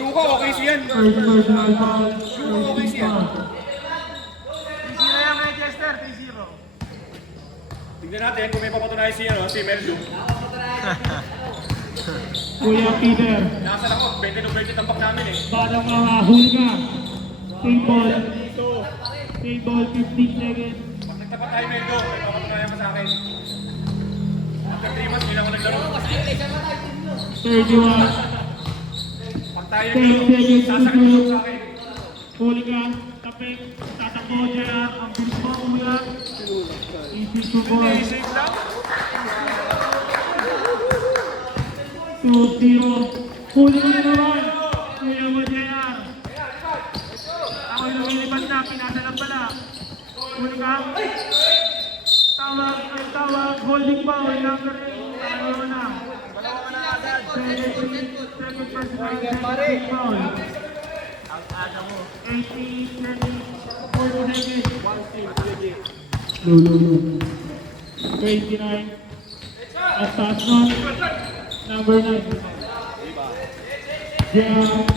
Luka, okay siyan. Luka, okay siyan. 3-0 yan kay Chester, 3-0. Tignan natin kung may papatunayan si Melju. Kuya Peter, Nasa ako, 20-20 tampak namin eh. parang mahahul ka. Table 15 seconds. Pag nagtapat tayo Melju, may papatunayan ka sa akin. After 3 months, hindi lang ako naglaro. 31. Pag tayo 10 seconds to sasakit mo shoot. sa akin. Huli ka, tapik, tatakbo niya, ang bilis mo kuya. Easy to Hindi, ball. safe lang. 2-0. Huli ka na naman. Kuya mo, JR. Ako'y lumilipad na, pinasa lang pala. Huli ka. Tawag, holding foul, number 8. Ano na? Second foul. 18 seconds, 40 seconds. No. 29. At taas nun. Number 9. Jam.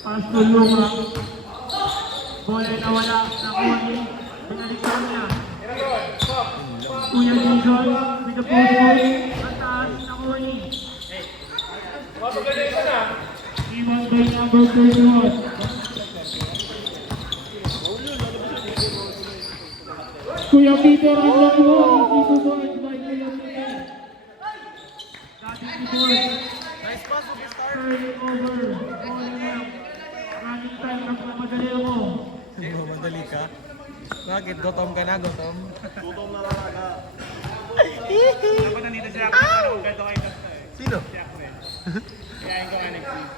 Pass to Luma. Bola na wala. Nakuha niya. Pinalitan niya. Kuya Dizon. With the post ball. At taas. Nakuha niya. Iwan by number 31. Kuya Peter, ang laki mo. Dito mo ay by Kuya Peter. Dati si Boy. Nice pass, superstar. Turnover. All around. Running time. Nagmamadali ako. Madali ka? Bakit? Gutom ka na, gutom? Dapat nandito siya ako. Ganito kayo kasi eh. Sino? Kayain ko ka next week.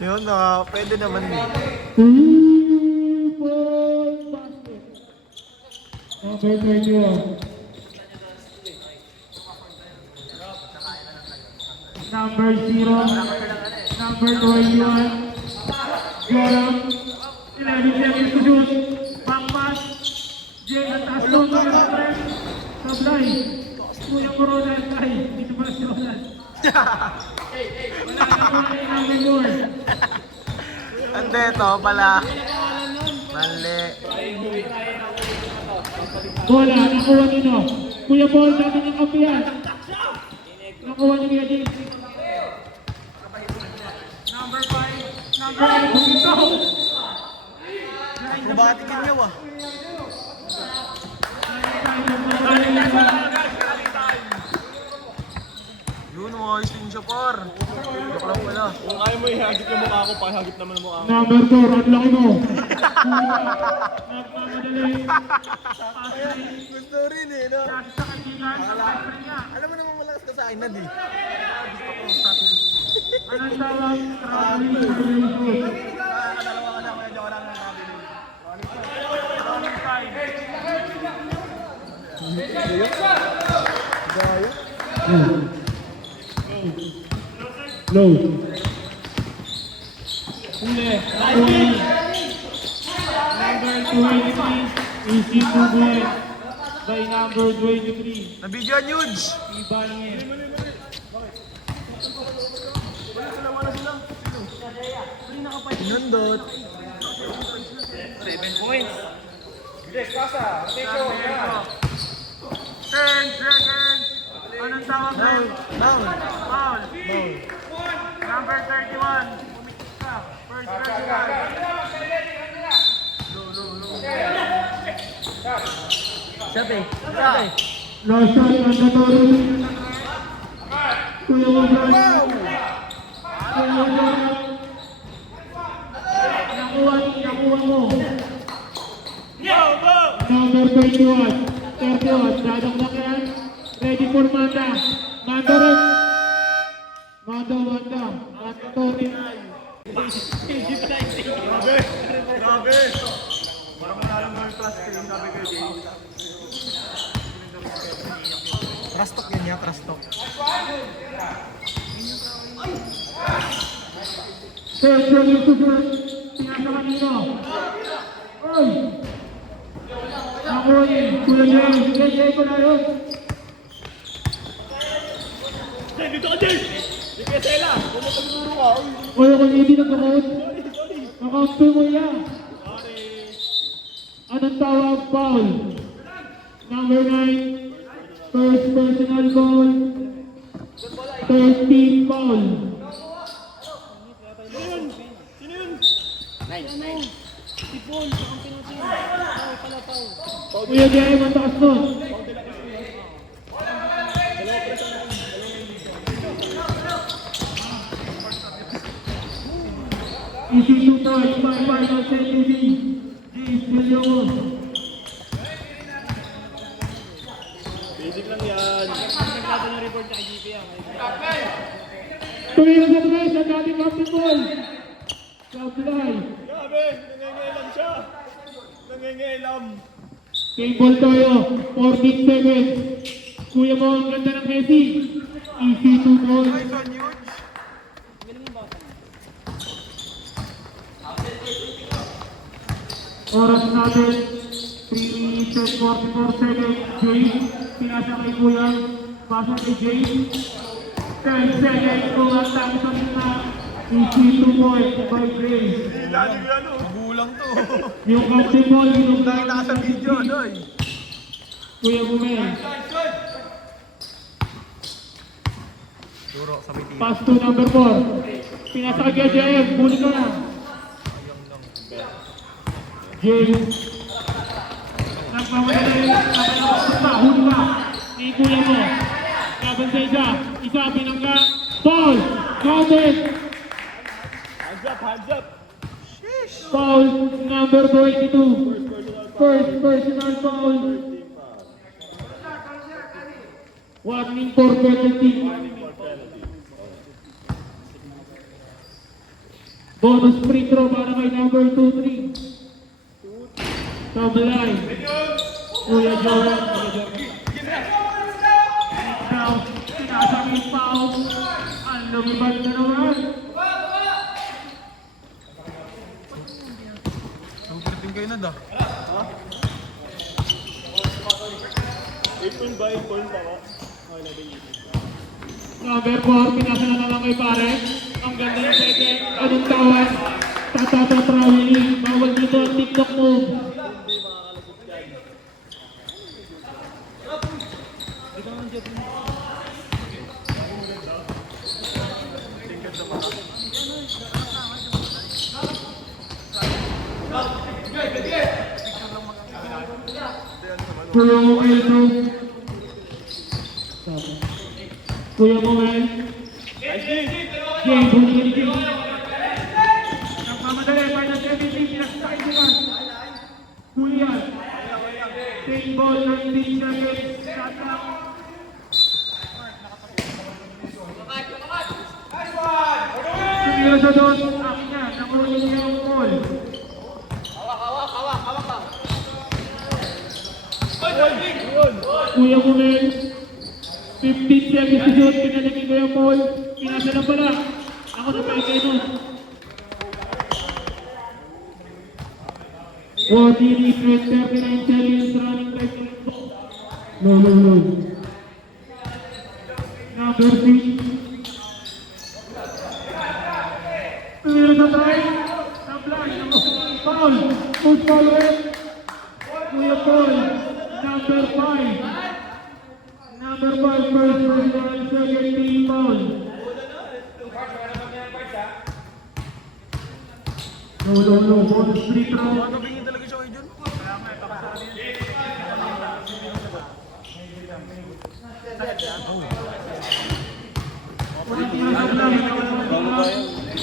Yun, pwede naman eh. 2-point basket. Number 31. Number 0. Number 21. Joram. 11 seconds to shoot. Back pass. Jay at taas mo. Sablay. Kuya Corona at Kai. Dito pala si Roland. Wala na po na yung number 4. Ande, ito pala. Mali. Bola, nakuha nino. Kuya Paul, dati niyang kampiyan. Nakuha ni Kuya James. Number 5. Number 8. Ito. Batikin niyo ah. Yun, ayos din siya par. Joke lang pala. Kung ayaw mo ihagip yung mukha ko, pahagip naman ang mukha ko. Number 4, ang laki mo. Nagmamadali. Gusto rin eh, no? Dati sa kaibigan, sa niya. Alam mo naman malakas ka sa akin na di. Anong tawag? Traveling relationship. Dalawa ka na, kaya joke lang ng sabi nun. Running time. Low. Huli. Number 23. Easy to win. By number 23. Nabidyoan huge! Ibanye. Nundot. 7 points. Bilis, pasa. Take ko. 10 seconds. Anong tawag na? Down. Foul. Number 31. Pumitik ka. First 31. Sabi. Last shot, mandatory. Kuya Wazan. Kuya Wazan. Nakuha mo. Number 21. 31. Dadang na yan. Ready for Manda. Manda rin. Manda. Mandatory. Grabe. to. First service to shoot. Pinasa kanino. Oy! Ako yun. Kuya Jay. Jay ko na yun. Dito ka, Jay! Di kaya sela! Bumagpagduro ka! Oy, kung hindi nag-count. Nag-count mo yan. Anong tawag? Foul. Number 9. First personal foul. 13 foul. Sino yun? Kuya Jay, mataas nun. Easy 2 points by final CTV. James Villalobos. Basic lang yan. Nagkata na report na IGP yan. Tumira sa press ang dating captain ball. Sablay. Grabe! Nangingilam siya! Nangingilam! King ball tayo. 14 seconds. Kuya mo ang ganda ng Hesi. Easy 2 points. Nice one, huge. Oras natin, 3 minutes and 44 seconds. Jay, pinasa kay Kuya. Pasa kay Jay. 10 seconds ko at tayo sa mga easy 2 points by Jay. Ilalim yan o! Magulang to. Yung captain ball, yung Nakita ka sa video, doy. Kuya Bumel. Turo sa may tira. Pass to number 4. Pinasa kay JM. Buli ka na. James. Nagmamadali. Huli ka. Ni Kuya mo. Kabantay siya. Isa pinangga. Ball. Counted. Hands up! Hands up! Foul number 22. First personal foul. Warning for penalty. Bonus free throw para kay number 2-3. Sablay. Kuya Jordan. Now, sinasang yung foul. Ang lumibad na naman. Super team kayo na da. 8 point by point ako. Number 4, pinasa na naman kay pare. Ang ganda ng second. Anong tawag? Tatata traveling. Bawal dito ang TikTok move. Kuya mo Eldo. Kuya mo Mel. Jay, buli ka ni Jay. Nagmamadali, final 17, pinasakay sila. Kuya. Take ball, 19 seconds. Tata. Tumira sa dos. Akin na, nakuha niya yung ball. Kuya Bumel, 15 seconds to shoot, pinalagay ko yung ball, pinasa na pala, ako na paligay nun. What is 39 seconds running back to the ball. No. Number 6. Tumira sa try, na-flash, foul, push foul ulit. Kuya Paul, number 5. Number 5, first personal, second team foul. No. Bonus free throw. Tabingin talaga siya kay John.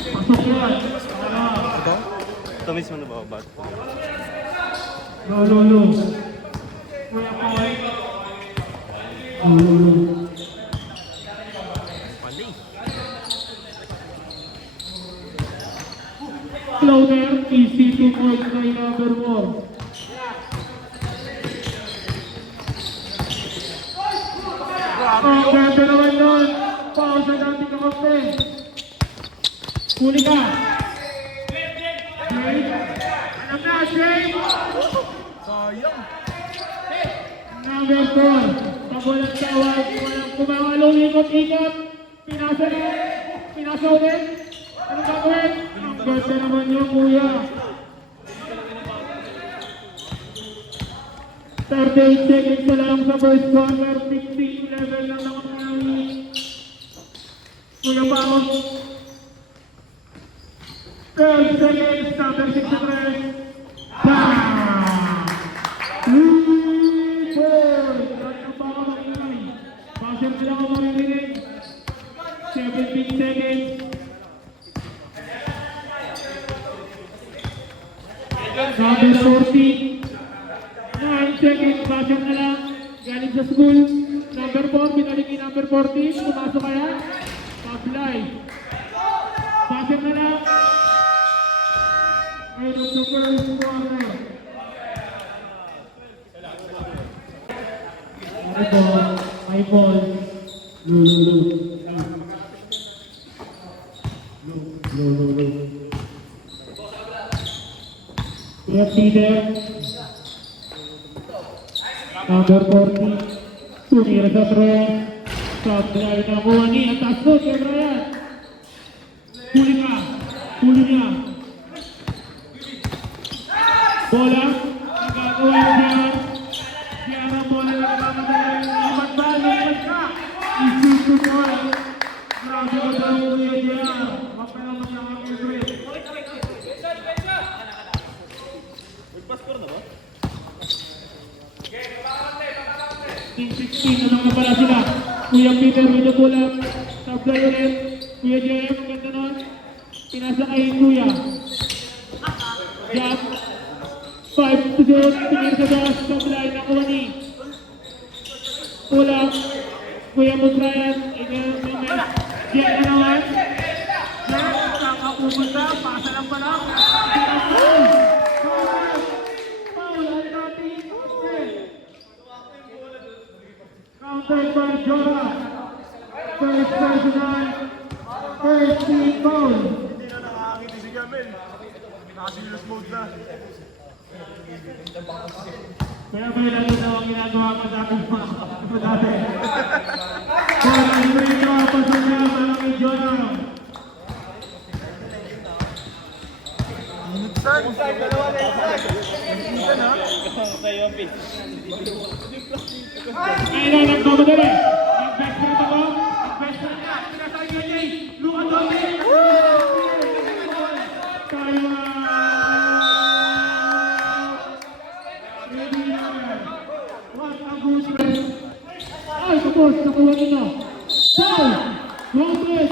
Pasok yan. Ito? Ito mismo na ba? Ba't? No. Kuya Paul. No. Pali. Floater, easy 2 points by number 4. Ang ganda naman nun. Foul sa dating kakampi. Huli ka. Jake. Alam na, Jake. Sayang. Number 4. Pag walang tawag, walang kumangalong ikot-ikot. Pinasa na. Pinasa ulit. Ano gagawin? Ang ganda naman yung kuya. 38 seconds pa lang sa first quarter. 16 level lang ako ng Kuya Pao. 12 seconds. Number 6 na 3. Bam! 3 points! At ang baka mag-inay. Buzzer nila ako maririnig. 17 seconds. Number 14. 9 seconds. Buzzer na lang. Galing sa school. Number 4. Binalik ni number 14. Pumasok kaya? Pablay. Buzzer na lang. End of the first quarter. High ball. Low. There. Number 40. Tumira sa tres. Sablay na Juani. Atas doon kay Brian. Huli ka. Huli niya. Bola. Nagagawa niya. Diara bola na nagmamadali. Lipat ba? Lipat ka. Isip to bola. Grabe ko daw kuya Diara. Mapalaman na ang every. Paskor na ba? 16 na lang na pala sila. Kuya Peter, medyo bola. Sablay ulit. Kuya Diara, maganda nun. Pinasa kay Kuya. Jump. 5 to go. Tingin sa gas. Sablay na Juani. Bola. Kuya mo Brian. Diyan na naman. Diyan. Kakapupunta. Pasa lang pala. Countered by Jora. First personal. First team foul. Hindi na nakakakiti si Gamel. Nakasilus mode na. Kaya ba lalo na ang ginagawa ko sa akin mga dati? Bola free throw. Pasok niya para kay Jora. Dalawa na Kaya na nagmamadali. Nag-best friend ako. Nag-best friend ka. Pinasakay ka niya. Luka Domi. Tayo. Ready na. What a good friend. Ay, tapos. Nakuha nila. Foul. Rounded.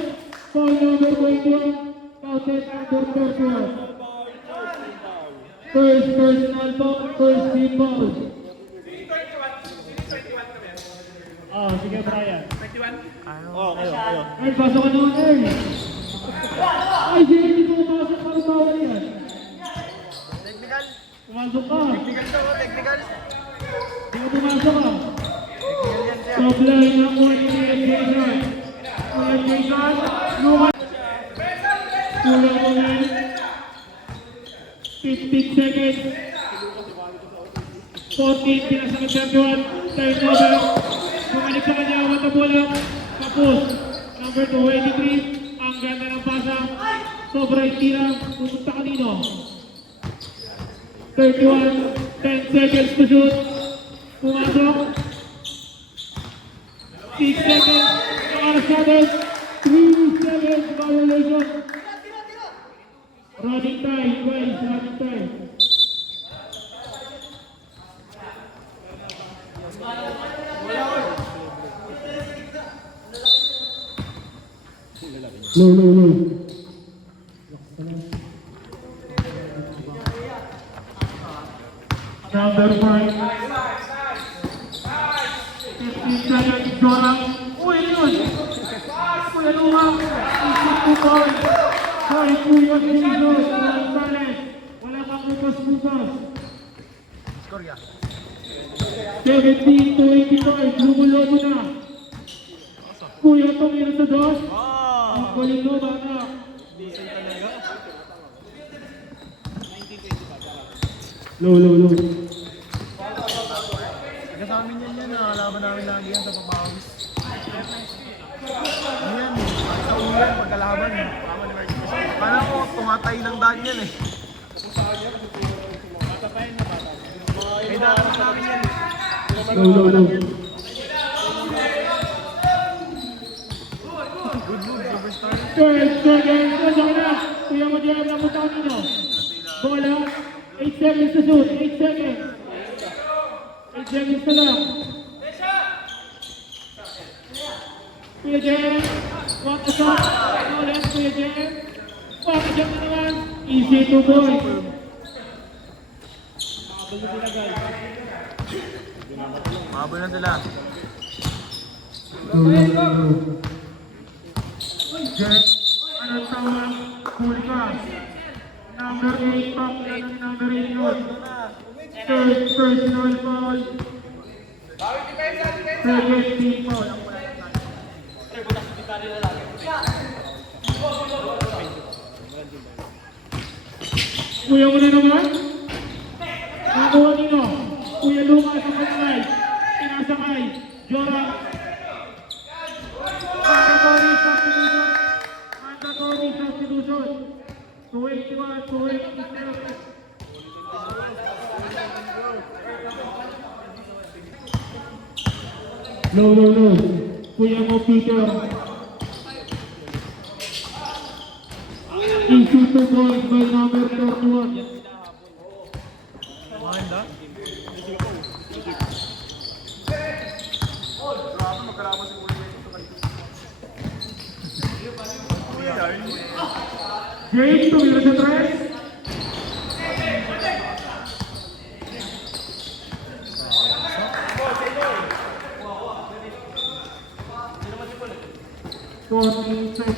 Foul number 21. Counted number 31. First personal foul. First team foul. Oh, sige Brian. 21? Oo, kayo. Ay, pasok ka naman, Earl. Ay, sige, hindi ko pumasok para bawal yan. Technical? Pumasok ka. Technical to, technical. Hindi ko pumasok ka. Technical yan siya. Supply ng Juani Jason. Kuya Jason. Luka. Kulang ulit. 15 seconds. 14, pinasakit 31. Turnover. Bumalik sa kanya, wata bola. Kapos. Number 283. Ang ganda ng pasa. Sobrang tira. Pumunta kanino. 31. 10 seconds to shoot. Pumasok. 6 seconds. Nakaras 3 seconds. Violation. Running time, guys. Running time. No. Number 5. 15 seconds, Jorang. Uy, yun! Kuya Luwang! Isip ko ko! Hoy, Kuya Jesus! Walang talent! Wala kang bukas-bukas! Score ya. 17 to 85, lumulo mo na! Kuya tumira sa dos. Ah! Ang galing mo, bata. Decent talaga. Low. Taga sa amin yan, nakalaban namin lagi yan sa papawis. Yan, sa ulan, pagkalaban. Parang ako, tumatay ng daan yan eh. May daan sa amin yan. Low. Good move, superstar. Third second, na. Kuya mo dyan ang mutaw nino. Bola, 8 seconds to shoot, 8 seconds. 8 seconds na lang. Kuya Jen, walk the shot. Ulit, Kuya Jen. Walk the shot na naman. Easy to boy. Mahabol na sila. Jen, ano tawag? Huli ka. Number 8, top na ng number 8 yun. Third personal foul. Second team foul. Kuya mo na naman. Nakuha nino. Kuya Lucas ang kanilay. Pinasakay. Jora. Mandatory substitution. 281, 282. Low. Kuya mo, Peter. Issue to boys by number 31. Maganda. James, tumira sa tres.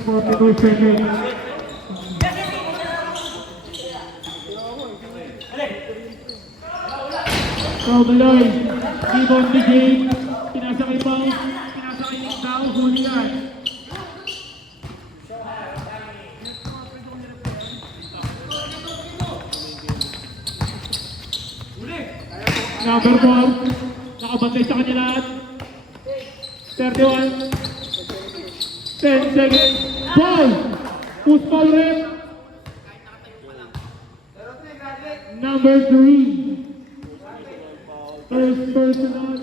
Forty-two seconds. Kaubalay, Gibon di James, pinasakay bounce, pinasakay yung tao, huli yan. Number 4, nakabantay sa kanila at 31, 10 seconds, ball! Who's ball rep? Number 3. First personal,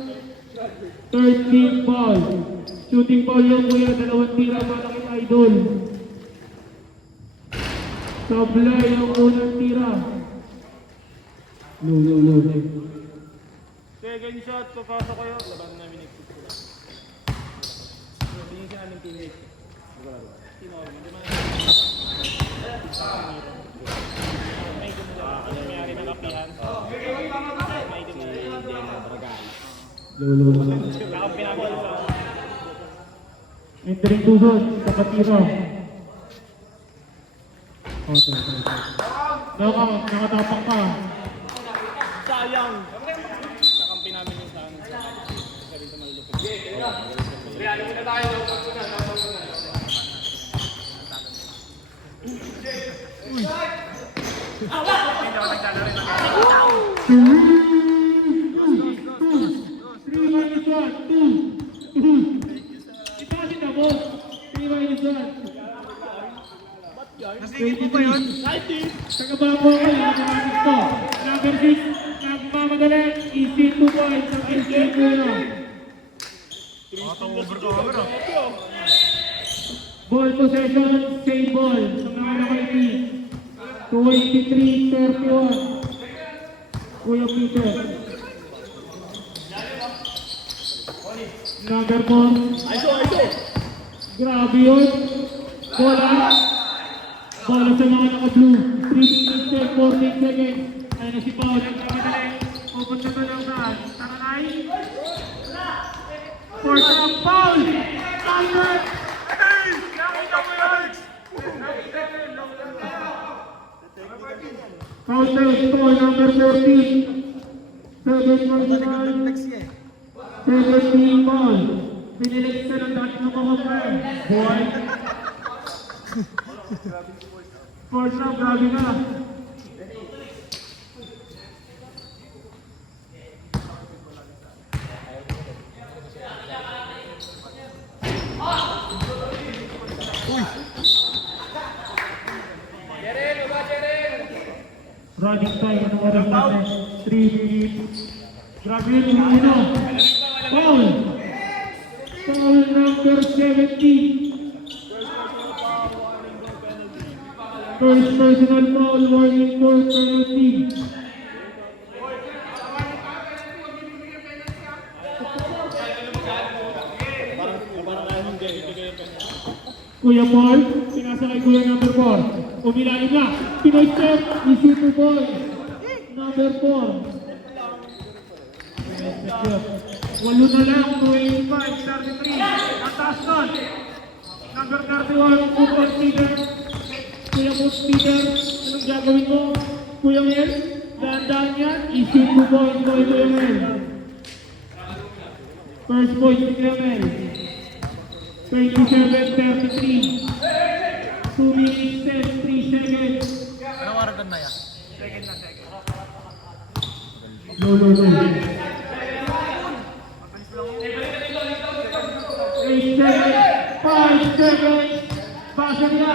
third team ball. Shooting ball yung kuya, dalawang tira para kay Idol. Sablay ang unang tira. Low. Second shot, papasok kayo. Laban namin ni Kuya. Tingin ka namin teammate. Sino ako? Hindi man. May gumula. Ano may-ari ng kapihan? May gumula. Low. Ako pinapalo sa... Entering Tuzon, sa patira. Okay. Nakatapak ka. Sayang! Kakampi namin yung saan. Isa rin sa malulupit. Realo muna tayo. Nasingit mo ba yun? Tagabago ko yung nakakamit ko. Number 6, nagmamadali. Easy 2 points ang SK ko yun. Over-cover ah. Ball possession, save ball. Sa mga nakaliti. 283-31. Kuya Peter. Number 4. Grabe yun. Bola. Bola sa mga naka-blue. 3 minutes and 14 seconds. Ayun na si Paul. Nagkamadali. Pupunta na lang saan. Taranay. First round foul. Under. Counter score number 14. 7 Balik ang flex eh. 17 ball. Pinilit ka ng dati ng mga friend. Boy. Force now, grabe ka. Running time, anong oras natin? 3 minutes. Grabe yung uno. Foul! Foul number 17. First personal foul, warning for penalty. Parang ayaw hindi ibigay yung kanya. Kuya Paul, pinasa kay Kuya number 4. Umilalim na. Pinoy step, issue to boy. Number 4. Walo na lang, 25, 33. Ang taas nun. Number 31, Football Peter. Kuya Foot Peter, anong gagawin mo? Kuya Mel, dahan-dahan yan. Issue to boy, Kuya Mel. First point si Kuya Mel. 27-33. 2 minutes and 3 seconds. Anong oras na yan? No. 8 seconds. 5 seconds. Basa niya.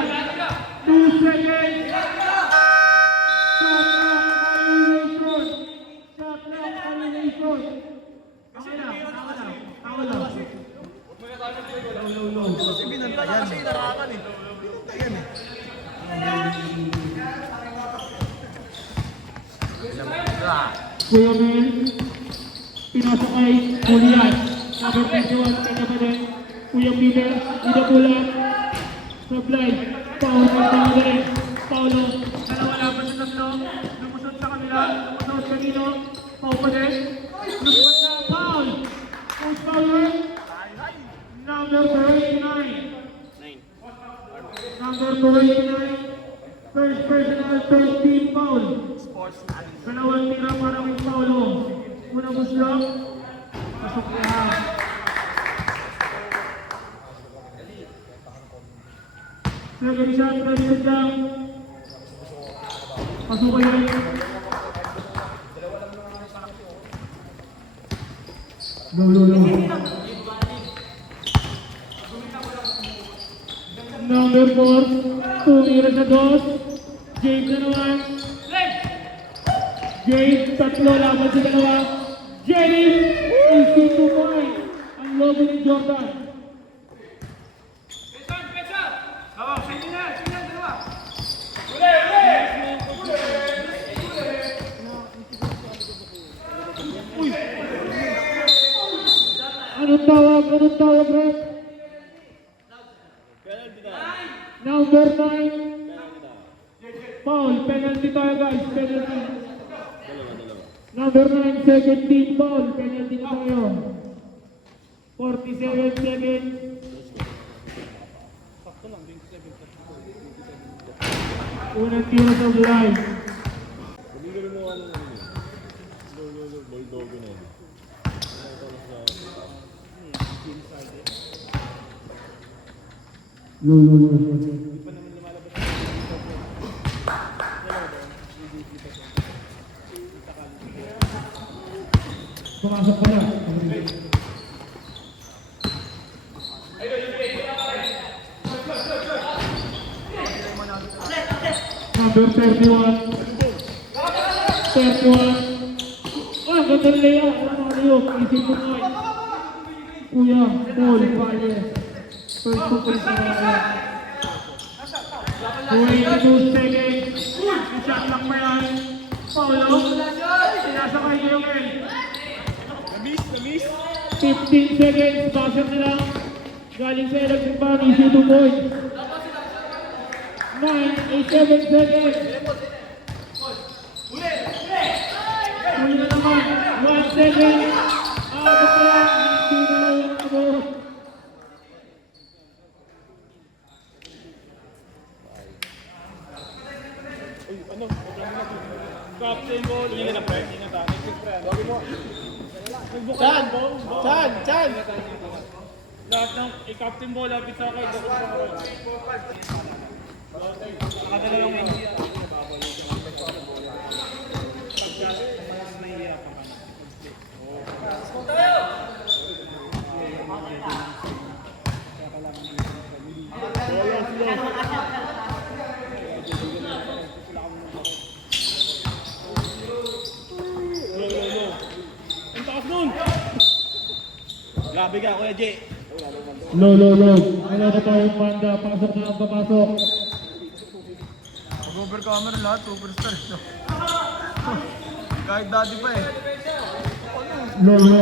2 seconds. Shot clock annihilation. Shot clock annihilation. Tama na. No. Kasi binantayan. Kasi inarangan eh. Binantayan eh. Kuya Mel, pinasok kay Julian. Number 21, kanya pa din. Kuya Peter, Ida Pula. Supply, Paulo, Paulo, dalawa laban sa tatlo. Lumusot sa kanila, lumusot kanino. Paulo pa din. Lumusot na, Paul. Post forward. Number 39. Number 39. First personal, 13 foul. Dalawang tira para kay Paulo. Unang buslok. Pasok niya. Second shot, president lang. Pasok kayo. No. Number 4, 2 tira sa dos. James na naman. James, tatlo laban sa dalawa. James, easy to point. Ang logo ni Jordan. Anong tawag, Brett? Number 9. Foul, penalty tayo guys, penalty. Number 9, second team foul, penalty na tayo. 47 seconds. Unang tira sa live. Bumigay mo ano na yun. Bulldog na yun. No. Pumasok pa na. Number 31. 31. Oh, ganda rin layout. Ano yun? Isip ko nga. Kuya, Paul, Valle. First to place na natin. 22 seconds. Shot lang pa yan. Paulo. Sinasakay ko yung L. Na-miss. 15 seconds. Basa nila. Galing sa electric pan. Issue to point. 9, 8, 7 seconds. Huli na naman. 1 second. Out of time. Hindi na lang yung abot. Captain goal. Hindi na friend. Hindi na tayo. Chan! Lahat ng i-captain mo, lapit sa akin. Nakadalawang hindi ako. Pagka nahihiya ka man. Ang takas nun! Grabe ka, Kuya Jay. Low. Wala na tayong banda. Pasok na ang papasok. Mag-over camera lahat, superstar. No? Kahit dati pa eh. Low. Ano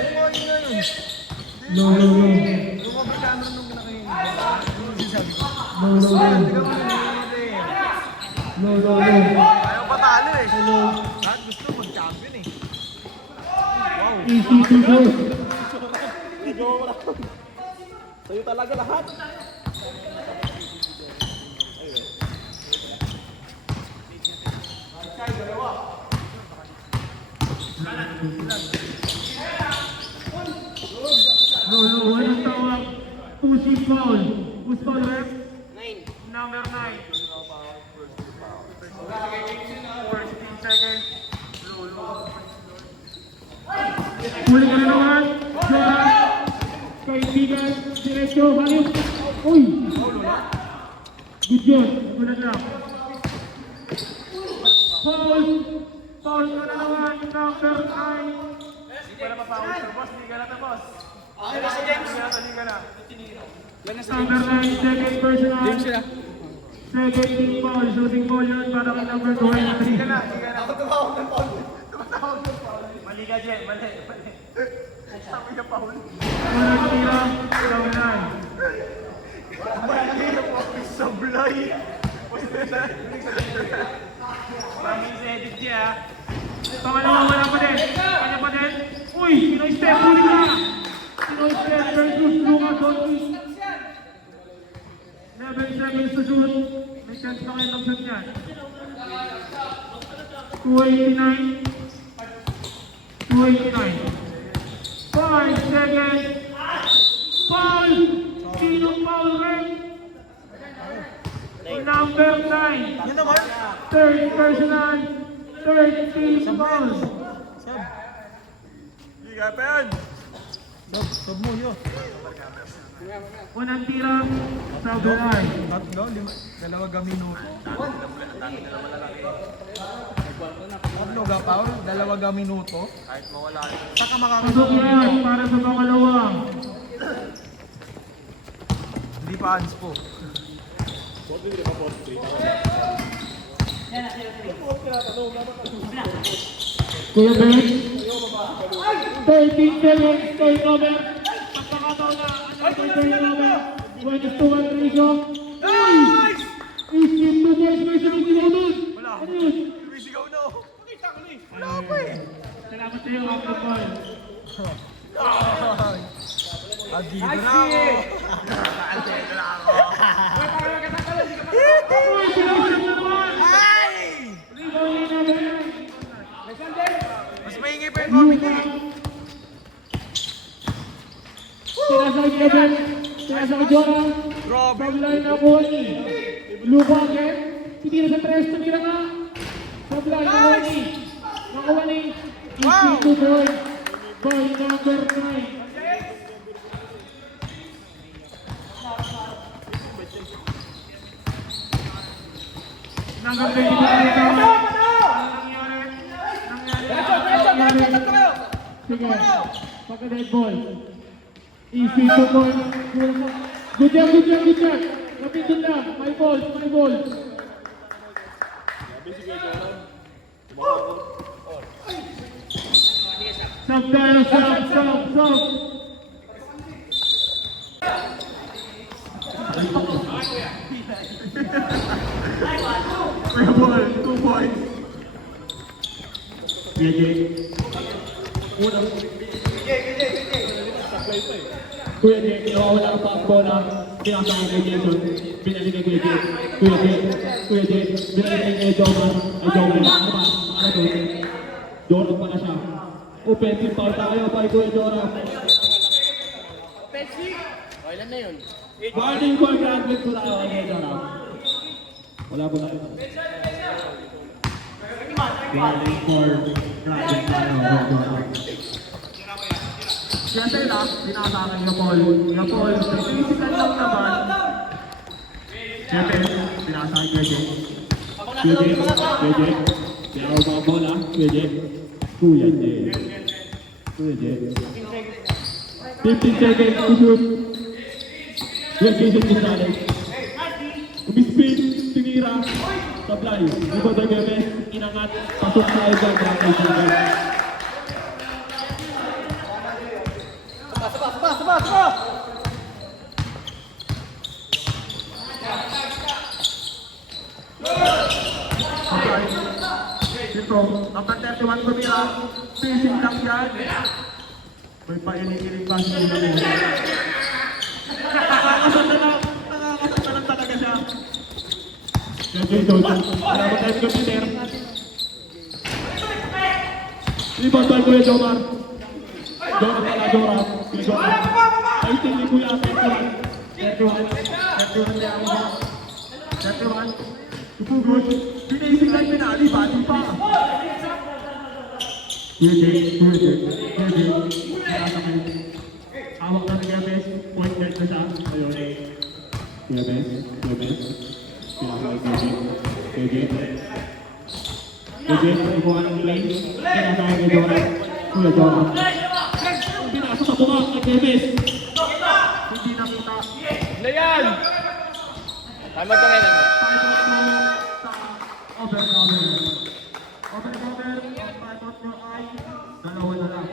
nga yun na yun? Low. Mag-over camera nung pinakainin. Ano sinasabi ko? Hindi ka maniniwala eh. Low. Ayaw patalo eh. Lahat gusto mag-champion eh. Wow. Easy to go. Sa'yo talaga lahat. Low. Walang tawag. Pushing foul. Who's foul, ref? Number 9. First 10 seconds. Huli ka na naman. Jora. Kaibigan. Diretso. Halip. Uy! Good yun. Gulat lang. Foul. Foul ka na naman. Number 9. Wala pa pa ako boss. Hindi ka na to, boss. Hindi ka na. Number 9. Second personal. Second team foul. Shooting foul yun para kay number 23. Hindi ka na. Tumatawag ng Paul. Mali ka, Jay. Mali. Sabi niya, Paul. Walang tira. Number 9. Mali na po. Sablay. Mami sa edit niya. Pangalawa, wala pa din. Kanya pa din. Uy! Pinoy Step, huli ka! Pinoy Step versus Lucas Dolphy. 11 seconds to shoot. May chance pa kayo mag-shoot niyan. 289. 5 seconds. Foul! Sinong foul rin? Number 9. Yan naman. Third personal. Third team foul. Hindi ka pa yan. Sab mo yun. Unang tira sa Beray. Tatlo, dalawa gaminuto. Tatlo ga, Paul. Dalawa gaminuto. Kahit mawala. Saka Pasok makakasok. yan para sa pangalawa. Hindi pa hands po. Kuya Ben. 13 seconds. Turnover. Pagkakataon na. Turnover. 1-1 ratio. Nice! Isip 2 boys. May isang sila doon. Wala. Ano yun? Sumisigaw na ako. Wala pa eh. Salamat sa iyo, Uncle Paul. Andito na ako. Andito na ako. Uy, sinasap na naman! Ay! Rebound ni number 9. Mas maingay pa yung comic eh. Sinasakit ka Ben. Sinasakit Jora. Grabe. From line na po ni Lupa again. Titira sa tres. Tumira nga. From line na po ni. Nakuha ni. Wow! Easy to boy. Boy number 9. Number 20 na rin ito. Nangyari. Sige. Pagka-dead ball. Easy to boy. Good job. Napindot lang. My ball. Stop tayo, stop. Kuya Paul, 2 points. Kuya Jay, kinawawala ang pass bola. Pinasama kay Jason. Binalik kay Kuya Jay. Kuya Jay, binalik kay Joman. Ay, Joman. Ano ba? Ano to? Jordan pala siya. Offensive foul tayo kay Kuya Joram. Kailan na yun? Warning for graduate ko tayo kay Kuya Joram. Wala po tayo. Warning for graduate tayo kay Kuya Joram. Siyempre lang, pinakasakan niya Paul. Niya Paul, physical lang naman. Siyempre, pinakasakan niya Jay. Kuya Jay. Kaya ako mga bola, Kuya Jay. Kuya Jay. 15 seconds to shoot. Kuya Jason Gonzalez. Umispin, tinira. Tablay. Iba tayo Gebes. Inangat. Pasok sa agad. Ito, number 31 tumira. Facing lang yan. May painikilig pa siya na mo. Nakakasanta lang talaga siya. Jason, wala ba tayo computer? Rebound by Kuya Jomar. Jomar pala Joram. Kuya Jomar. Ay, tingin ko yan. 31. Tupugod. Pinisigan pinali. Bati pa. Hawak na ni Gebes. Point guard na siya. Ayun. Gebes. Gebes, kumuha ng play. Kinasaya kay Joram. Kuya Joram. Pinasok sa bunga kay Gebes. Hindi nakita. Layan! Tama ka ngayon. Overcomer. Five out your eye. Dalawa na lang.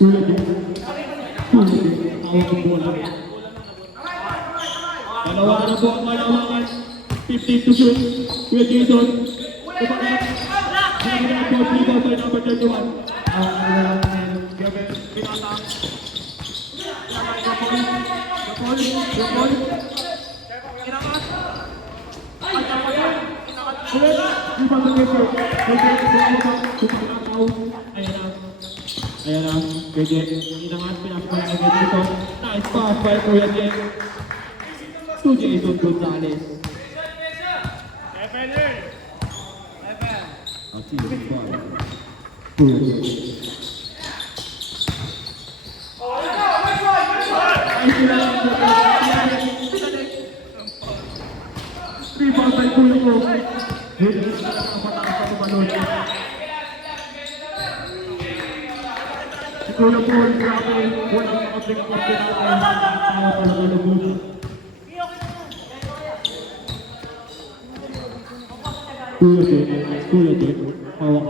Kuya Jay. Hawak ang bola. Dalawa na po ang malawangan. 15 to shoot. Kuya Jason. Kumakas. Sinagyan po 3 ball by number 31. Hawak ang bola. Gebes. Pinata. Gapol. Kinakas. Ay, kapag. Di ba ito ito? Ayan na. Gajet. Inangat. Pinakapal na Gajet. Nice pass by Kuya Jay. To Jason Gonzalez. I'll see you in the ball. Kuya Jay. Rebound by Kuya Ko. Si Kuya Paul, grabe. Walang makaplik ang pinaka. Tawa pala kalabos. Kuya Jay. Hawak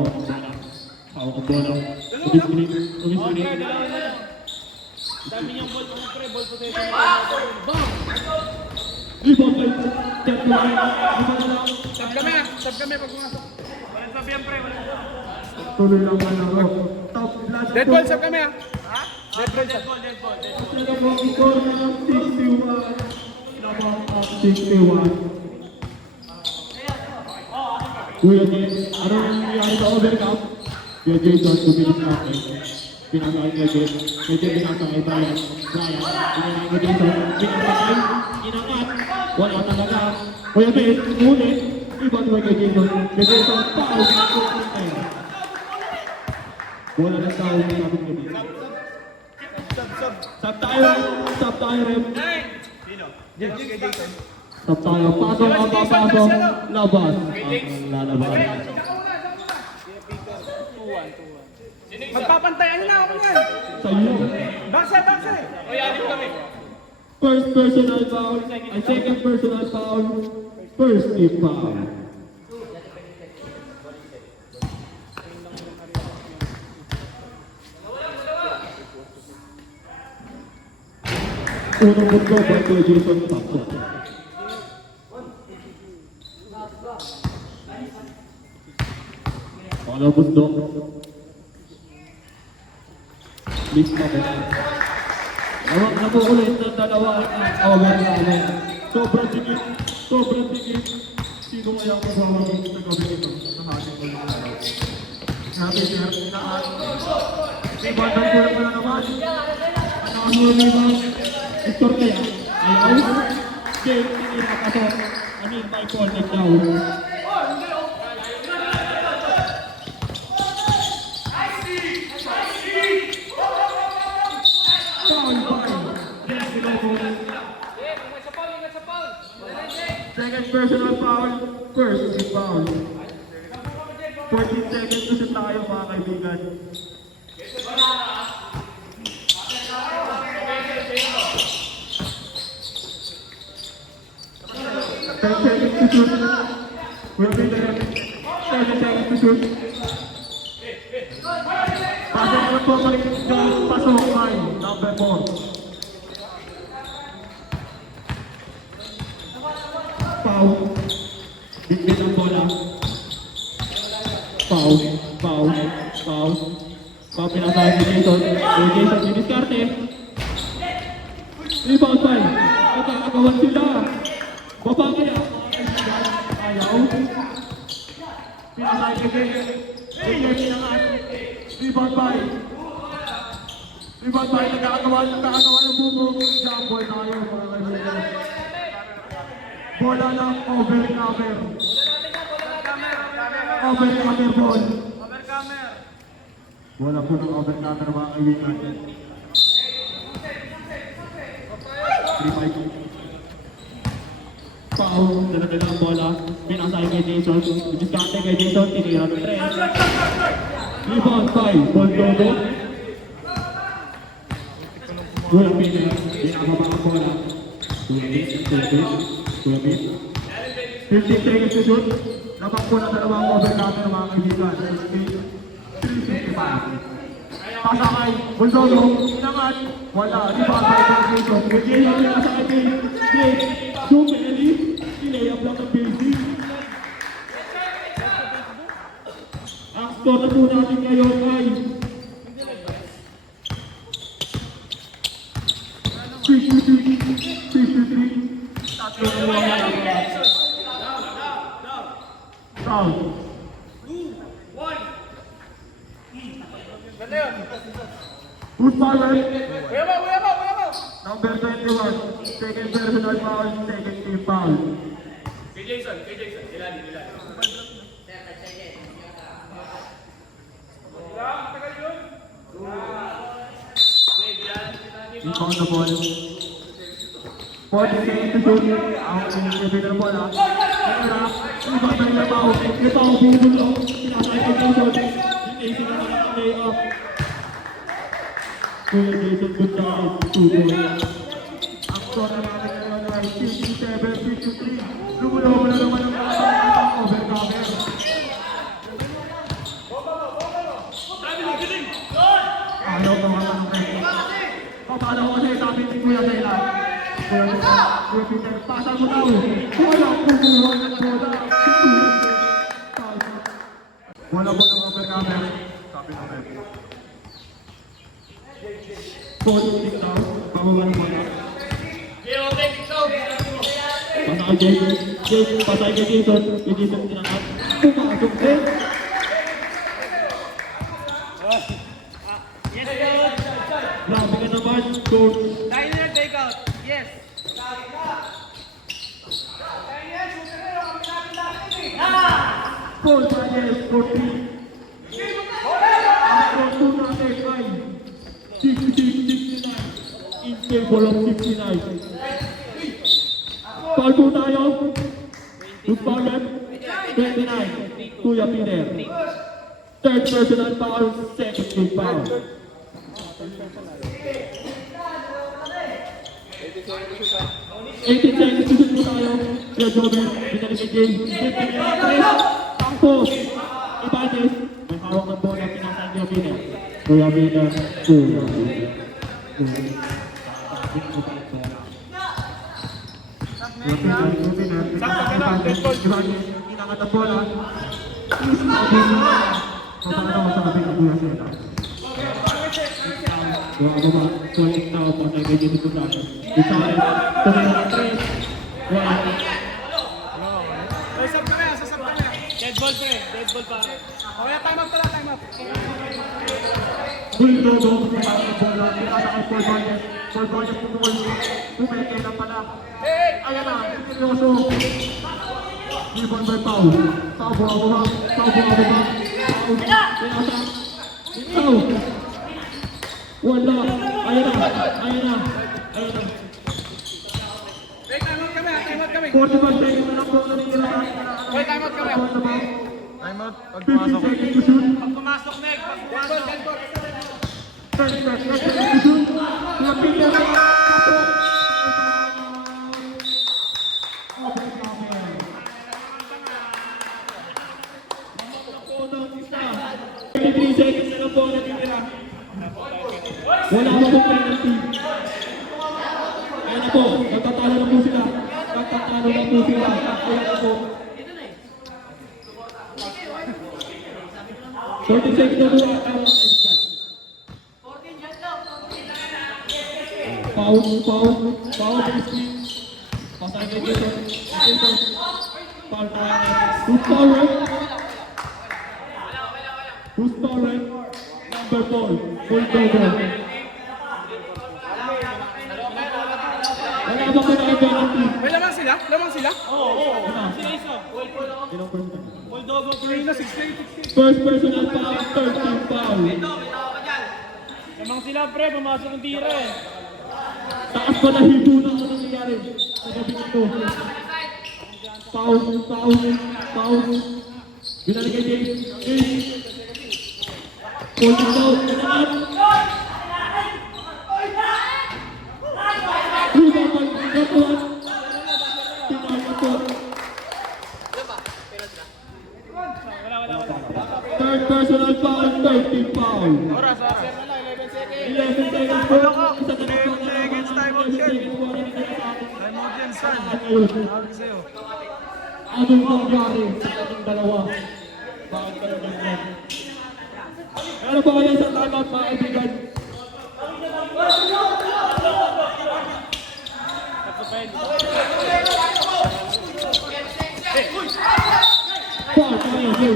ang bola. Umis-unis. Dami niyang ball, pre, ball possession. Rebound by Jack Duane. Sab kami pag pumasok. Walang sabihan, pre, walang sabihan. Tuloy lang ang laro. Top last. Dead ball, sab kami ha? Dead ball. Score ng 61. Number of 61. Kuya Jay, ano nangyayari sa overcap? Kuya Jason, tumilis na akin. Pinasakay kay Jay. Kay Jay pinasakay Brian. Pinasakay kay Jason. Pinasakay. Inangat. Wala talaga. Kuya Jay, ulit. Ibang kay Jason. Kay Jason, foul. Wala na tao ng sabit kami. Sab tayo rep. Sab tayo. Pasok ang papasok. Labas. Ang lalabas. Magpapantayan na ako yan. Sa'yo. Baksa. O, yanin kami. First personal foul. Second personal foul. First team foul. Unang punto by Kuya Jason Tapso. Pangalawang punto. Please na po. Awak na po ulit ng dalawa ang overcomer. Sobrang dikit. Sino kaya ang magwawagin sa gabi nito sa ating ulit araw? Natin sir, inaat. May bandang kulang pala naman. Nakasunod naman. Victor kaya? Ayaw? Game, pinapasok. By falling down. Second personal foul, first is foul. 14 seconds to shoot tayo mga kaibigan. We'll be there. 7 seconds to shoot. Pasok na po balik pasok by number 4. Foul. Bigyan ang bola. Foul. Pinasahid ni Jason. Jason diniskarte. Rebound by. Nagkakagawan sila. Baba kaya. Ayaw. Pinasahid ni Jason. Pinangat. Rebound by. Nagkakagawan ng bubong. Jump ball tayo mga kaibigan. Bola ng overcomer. Overcomer ball. Bola po ng overcomer mga kaibigan. 3-5. Foul. Dala-dala ang bola. Pinasay kay Jason. Diskarte kay Jason. Tinira ng 3. Rebound 5. Ball dodo. Kuya Peter. Binababa ang bola. 15 seconds to shoot. Labang po ng dalawang overcomer mga kaibigan. 3:55. Pasakay. Buldodo. Inangat. Wala. Rebound by Jason. Jason pinasakay kay Jake. Zoom Ellie. Ilayap lang ang basic. Ang score na po natin ngayon ay 53. Tatlo na lang. Foul. Who's foul? Number 21. Second personal foul. Second team foul. Kay Jason. Ilali. Rebound the ball. 40 seconds to shoot. Ang pinipin ng bola. Rebound na Labaw. Labaw bubulong. Pinasay kay Jason. Jason na naman ang lay-up. Kuya Jason, good job. 2 points. Ang score na natin ngayon ay 57-53. Lumulobo na naman ang mga overcomer. Ano po ang tanong kayo? Paano ko kasi sabi ni Kuya sa ilan? Kuya Peter, pasal mo daw. Wala kumuha ng bola. Wala po ng overcomer. Sabi ng ref. Positive daw. Pababa ng bola. Pasal kay Jason. Pasal kay Jason. Kay Jason tinangat. Pumasok din. Grabe ka naman, coach. Diner take out. Yes. Paul Reyes, coach. Ang coach natin ay 66-69 in favor of 69. Foul po tayo. Who's foul left? 29. Kuya Peter. Third personal foul, second team foul. 18 seconds to shoot po tayo. Kuya Jover, binalik kay Jay. Tampos. Ibanez. May hawak ng bola, pinasang Kuya Peter. Kuya Peter. Inangat ang bola. Paano ko sa kapit ng Kuya Sena? Kuha ka ba? Solid na ako sa kay Jimmy Tutan. Isang tuloy na 3. 1. ball, pre. Dead ball, pare. Okay, time out pala, time out. Bulldog, bola, pinasa kay Paul Vargas pumul, pumeke na pala. Ayan na, seryoso. Rebound by Pau. Pau buha-buha, Pau buha-buha. Pau, pinasa. Pau. Wala, ayan na. Wait, time out kami. 45 seconds na lang po na nila. Wait, time out kami. Time out. Pag 50 pumasok. seconds to shoot. Pag pumasok, Meg, pag pumasok. 30 seconds to shoot. Lapit na lang. Pasok. 23 seconds na lang po ang natitira. Wala pa pong penalty. Ayan na po, magtatalo na po sila. Wala na po. 30 seconds na po. Foul, screen. Pasang kay Jason. Foul tayo. Who's foul, right? Who's foul, right? Number 4, Bulldog. Wala ba po na penalty? May lamang sila? Sila isa. Bulldog, Three na, 16. First personal foul, 13 foul. Lamang sila, pre. Pumasok ng tira eh. Taas pa na hibo na ano nangyayari sa gabi nito. Foul. Binalik kay James. Pull it out. Rebound. Got one. Pinaka po. Third personal foul, 13 foul. 11 seconds po. Isa ka na po. 11 seconds, time out yan. 11 seconds po. Time out yan, son. Ayun. Tawag sa'yo. Anong nangyari sa ating dalawa? Bakit kayo ganyan? Ano ba kaya sa timeout mga kaibigan? Foul tayo, Jay.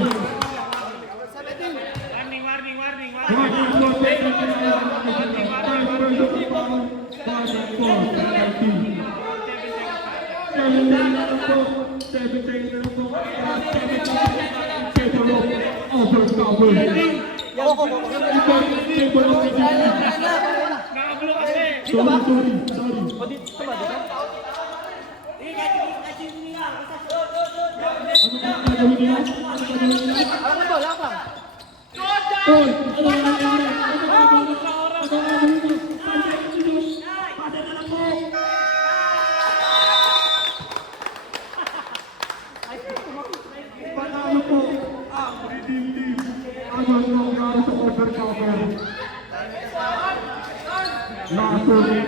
Nakablo kasi.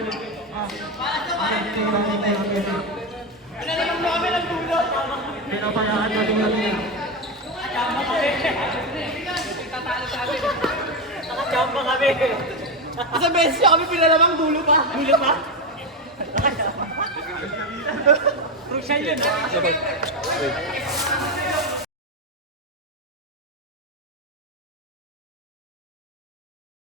Pinapayaan natin natin. Nakachamba kami. Sa beses nyo kami pinalamang dulo pa. Dulo pa? Crucial yun.